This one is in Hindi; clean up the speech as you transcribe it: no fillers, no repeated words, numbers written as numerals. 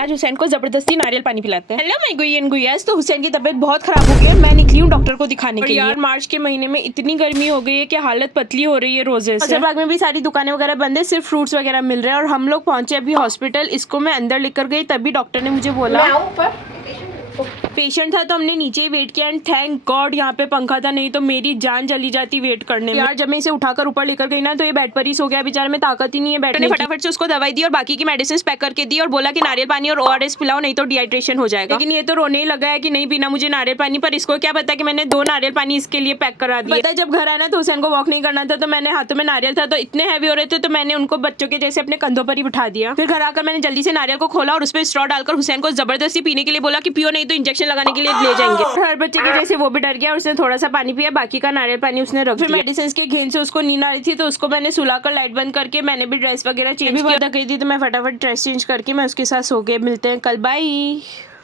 आज हुसैन को जबरदस्ती नारियल पानी पिलाते हैं। हेलो माय गुई एंड गुइयास। तो हुसैन की तबीयत बहुत खराब हो गई है, मैं निकली हूँ डॉक्टर को दिखाने के लिए। यार मार्च के महीने में इतनी गर्मी हो गई है कि हालत पतली हो रही है रोजे से। बाग में भी सारी दुकानें वगैरह बंद है, सिर्फ फ्रूट्स वगैरह मिल रहे हैं। और हम लोग पहुंचे अभी हॉस्पिटल। इसको मैं अंदर लेकर गई, तभी डॉक्टर ने मुझे बोला पेशेंट था, तो हमने नीचे ही वेट किया। एंड थैंक गॉड यहाँ पे पंखा था, नहीं तो मेरी जान चली जाती वेट करने में। यार जब मैं इसे उठाकर ऊपर लेकर गई ना, तो ये बेड पर ही सो गया बेचारा, में ताकत ही नहीं है बैठने की। फटाफट से उसको दवाई दी और बाकी की मेडिसिन पैक करके दी और बोला कि नारियल पानी और ORS पिलाओ, नहीं तो डिहाइड्रेशन हो जाएगा। लेकिन ये तो रोने ही लगा है कि नहीं पीना मुझे नारियल पानी। पर इसको क्या पता कि मैंने 2 नारियल पानी इसके लिए पैक करा दिया। पता जब घर आना तो हुसैन को वॉक नहीं करना था, तो मैंने हाथों में नारियल था, तो इतने हैवी हो रहे थे, तो मैंने उनको बच्चों के जैसे अपने कंधों पर ही बिठा दिया। फिर घर आकर मैंने जल्दी से नारियल को खोला और उस पर स्ट्रॉ डालकर हुसैन को जबरदस्ती पीने के लिए बोला कि पियो, नहीं तो इंजेक्शन लगाने के लिए ले जाएंगे। हर बच्चे के जैसे वो भी डर गया और उसने थोड़ा सा पानी पिया, बाकी का नारियल पानी उसने रख दिया। मेडिसिन के घेन से उसको नींद आ रही थी, तो उसको मैंने सुलाकर लाइट बंद करके मैंने भी ड्रेस वगैरह चेंज किया। तो मैं फटाफट ड्रेस चेंज करके मैं उसके साथ सो गई। मिलते हैं कल, बाय।